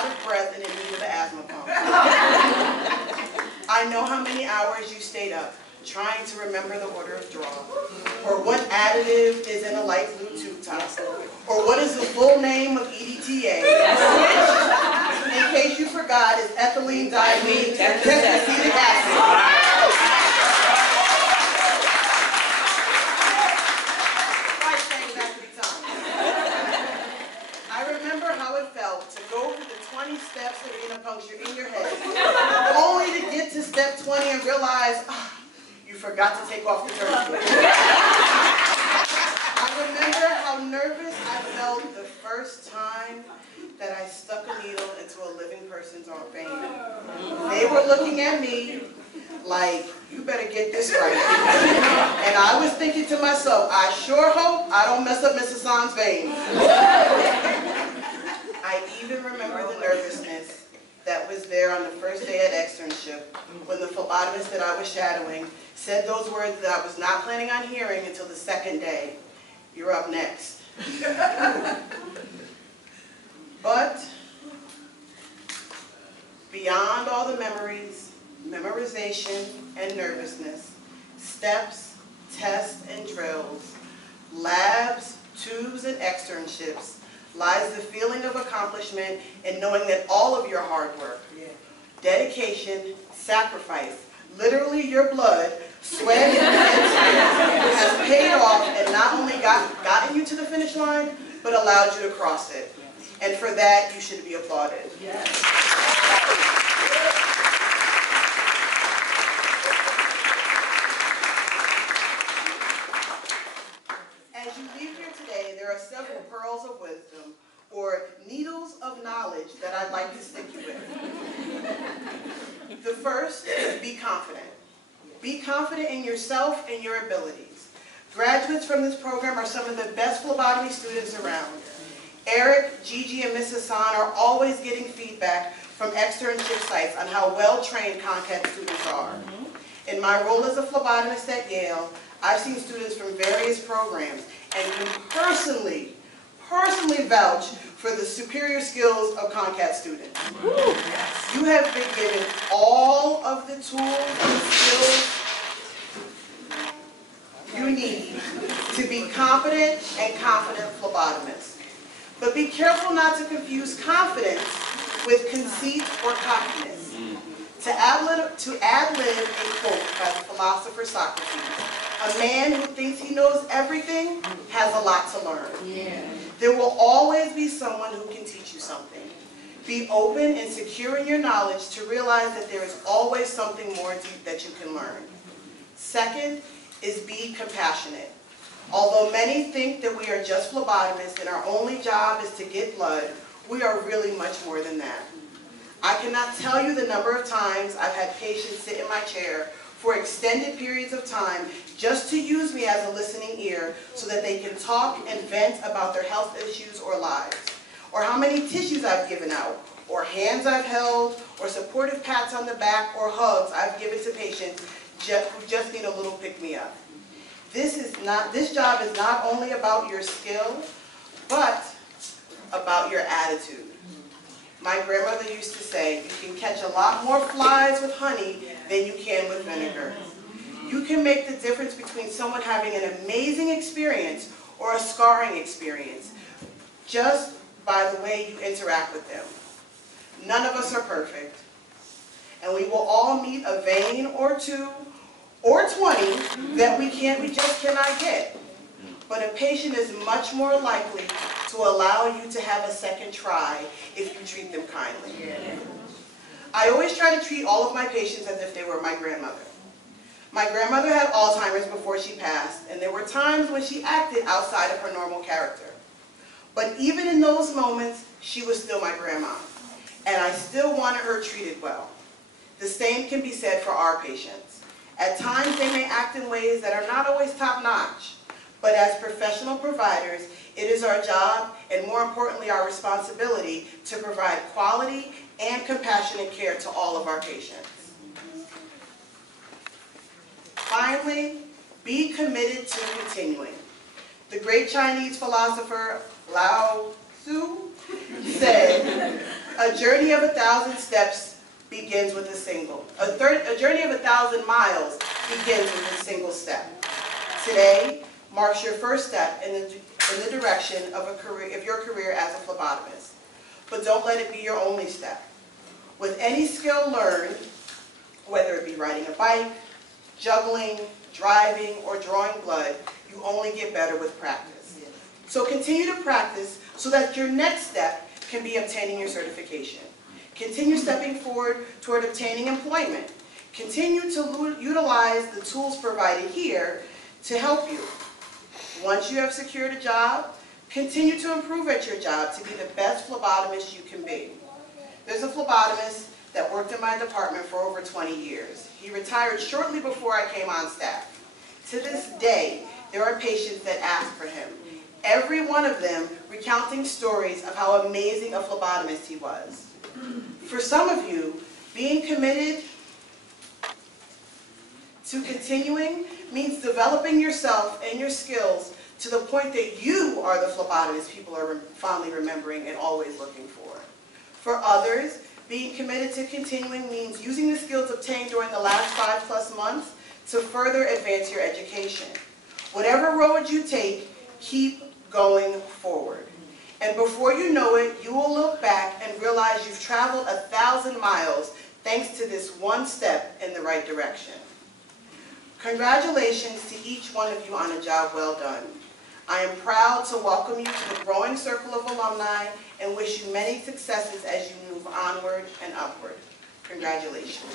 out of breath and in need of an asthma pump. I know how many hours you stayed up trying to remember the order of draw, or what additive is in a light blue tube top, or what is the full name of EDTA, which, in case you forgot, is ethylene diamine tetracetic acid. Right, saying that 3 times. I remember how it felt to go through the 20 steps of venipuncture in your head, only to get to step 20 and realize, you forgot to take off the tourniquet. I remember how nervous I felt the first time that I stuck a needle into a living person's vein. They were looking at me like, you better get this right. And I was thinking to myself, I sure hope I don't mess up Mrs. San's vein. I even remember the nervousness that was there on the first day at externship when the phlebotomist that I was shadowing said those words that I was not planning on hearing until the second day. You're up next. But beyond all the memories, memorization, and nervousness, steps, tests, and drills, labs, tubes, and externships, lies the feeling of accomplishment in knowing that all of your hard work, dedication, sacrifice, literally your blood, sweat, and tears has paid off and not only gotten you to the finish line, but allowed you to cross it. And for that, you should be applauded. Yes. As you leave here today, there are several pearls of wisdom, or needles of knowledge, that I'd like to stick you with. The first is be confident. Be confident in yourself and your abilities. Graduates from this program are some of the best phlebotomy students around. Eric, Gigi, and Mrs. San are always getting feedback from externship sites on how well-trained CONCAT students are. In my role as a phlebotomist at Yale, I've seen students from various programs and can personally vouch for the superior skills of CONCAT students. You have been given all of the tools and skills you need to be competent and confident phlebotomists. But be careful not to confuse confidence with conceit or cockiness. To ad-lib a quote by the philosopher Socrates, a man who thinks he knows everything has a lot to learn. There will always be someone who can teach you something. Be open and secure in your knowledge to realize that there is always something more deep that you can learn. Second is be compassionate. Although many think that we are just phlebotomists and our only job is to get blood, we are really much more than that. I cannot tell you the number of times I've had patients sit in my chair for extended periods of time just to use me as a listening ear so that they can talk and vent about their health issues or lives, or how many tissues I've given out, or hands I've held, or supportive pats on the back, or hugs I've given to patients who just need a little pick-me-up. This job is not only about your skill, but about your attitude. My grandmother used to say, you can catch a lot more flies with honey than you can with vinegar. You can make the difference between someone having an amazing experience or a scarring experience just by the way you interact with them. None of us are perfect. And we will all meet a vein or 2 or 20 that we just cannot get. But a patient is much more likely to allow you to have a second try if you treat them kindly. I always try to treat all of my patients as if they were my grandmother. My grandmother had Alzheimer's before she passed, and there were times when she acted outside of her normal character. But even in those moments, she was still my grandma, and I still wanted her treated well. The same can be said for our patients. At times, they may act in ways that are not always top-notch, but as professional providers, it is our job, and more importantly, our responsibility, to provide quality and compassionate care to all of our patients. Finally, be committed to continuing. The great Chinese philosopher Lao Tzu said, A journey of 1,000 steps begins with a single. A journey of 1,000 miles begins with a single step. Today marks your first step in the direction of your career as a phlebotomist. But don't let it be your only step. With any skill learned, whether it be riding a bike, juggling, driving, or drawing blood, you only get better with practice. So continue to practice so that your next step can be obtaining your certification. Continue stepping forward toward obtaining employment. Continue to utilize the tools provided here to help you. Once you have secured a job, continue to improve at your job to be the best phlebotomist you can be. There's a phlebotomist that worked in my department for over 20 years. He retired shortly before I came on staff. To this day, there are patients that ask for him, every one of them recounting stories of how amazing a phlebotomist he was. For some of you, being committed to continuing means developing yourself and your skills to the point that you are the phlebotomist people are fondly remembering and always looking for. For others, being committed to continuing means using the skills obtained during the last 5+ months to further advance your education. Whatever road you take, keep going forward. And before you know it, you will look back and realize you've traveled 1,000 miles thanks to this one step in the right direction. Congratulations to each one of you on a job well done. I am proud to welcome you to the growing circle of alumni and wish you many successes as you move onward and upward. Congratulations.